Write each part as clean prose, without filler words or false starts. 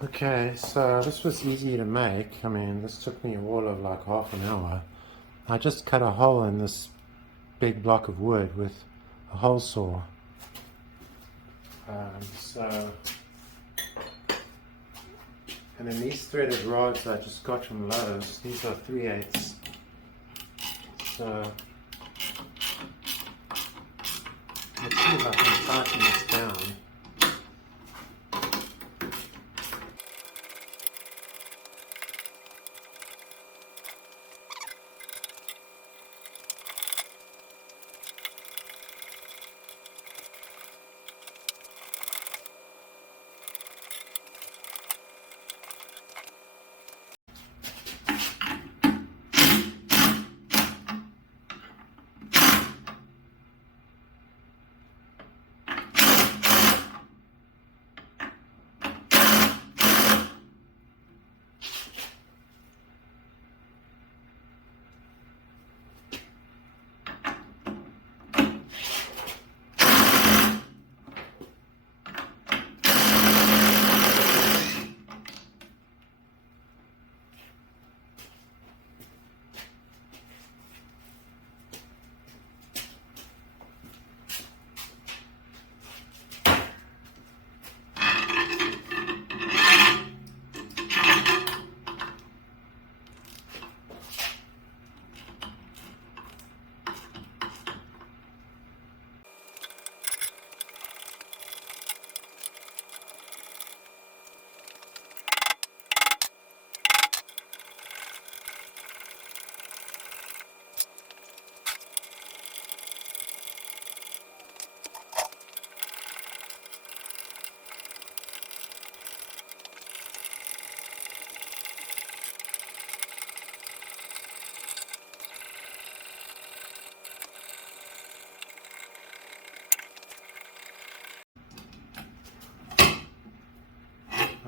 Okay, so this was easy to make. I mean, this took me all of like half an hour. I just cut a hole in this big block of wood with a hole saw. And then these threaded rods I just got from Lowe's, these are 3/8. So let's see if I can tighten this down.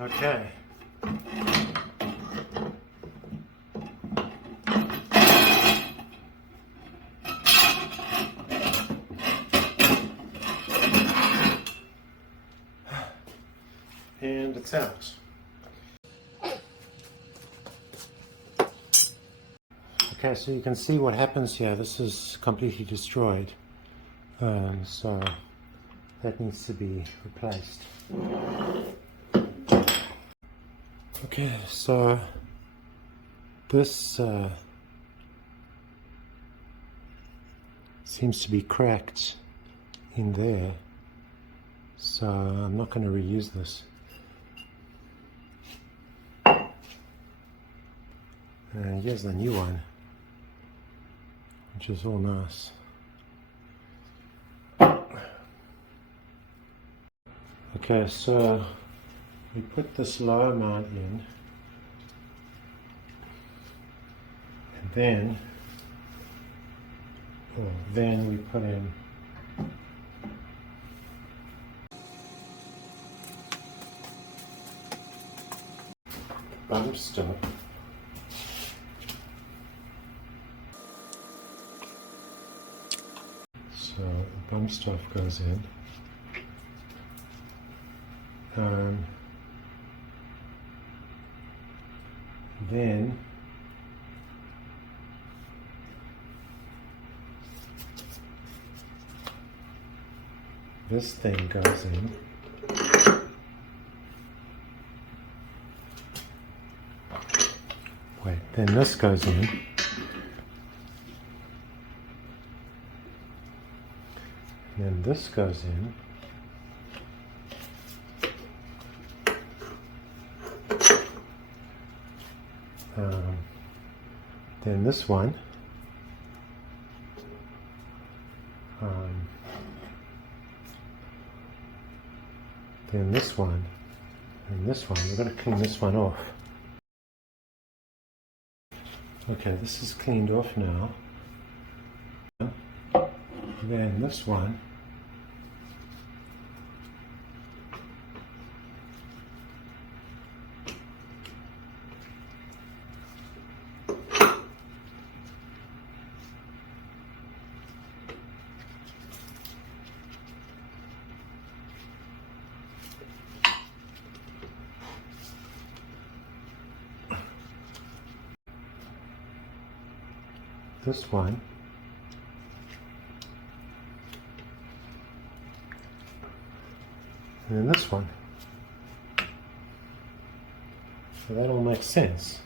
Okay. And it's out. Okay, so you can see what happens here. This is completely destroyed. So that needs to be replaced. Okay, so this seems to be cracked in there, so I'm not going to reuse this. And here's the new one, which is all nice. Okay, so we put this lower mount in, and then we put in bump stop. So the bump stop goes in. Then this thing goes in. Wait, then this goes in. And then this goes in. Then this one, then this one, and this one. We're going to clean this one off. Okay, this is cleaned off now. Then this one. This one, and then this one. So that all makes sense.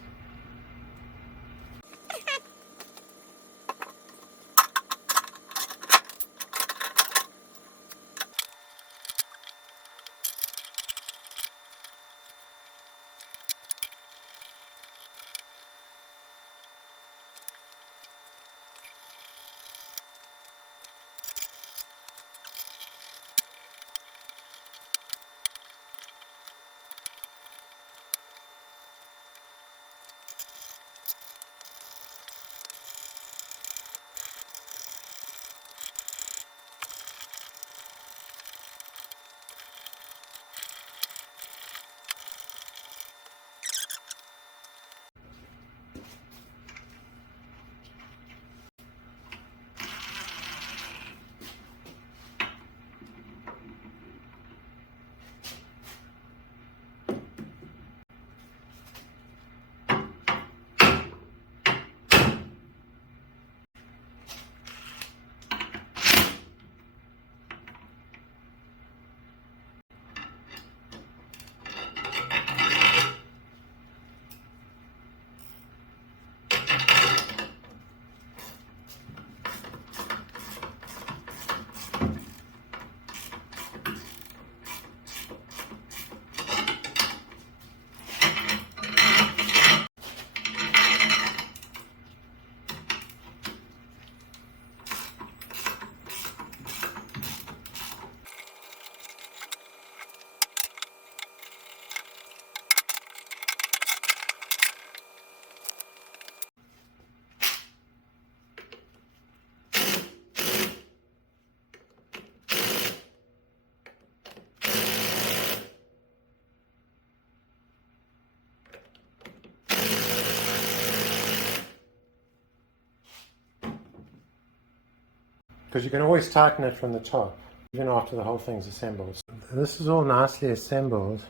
Because you can always tighten it from the top, even after the whole thing's assembled. This is all nicely assembled,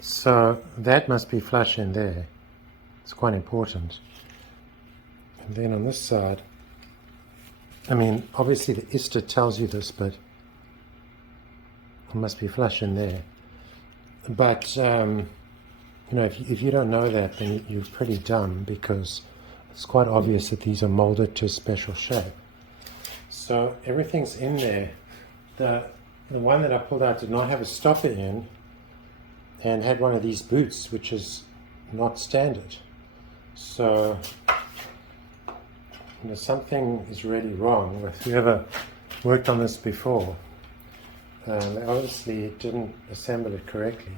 so that must be flush in there. It's quite important. And then on this side, I mean, obviously the ISTA tells you this, but it must be flush in there. But, you know, if you don't know that, then you're pretty dumb, because it's quite obvious that these are molded to a special shape. So everything's in there. The one that I pulled out did not have a stopper in and had one of these boots, which is not standard. So, you know, something is really wrong with whoever worked on this before. They obviously didn't assemble it correctly.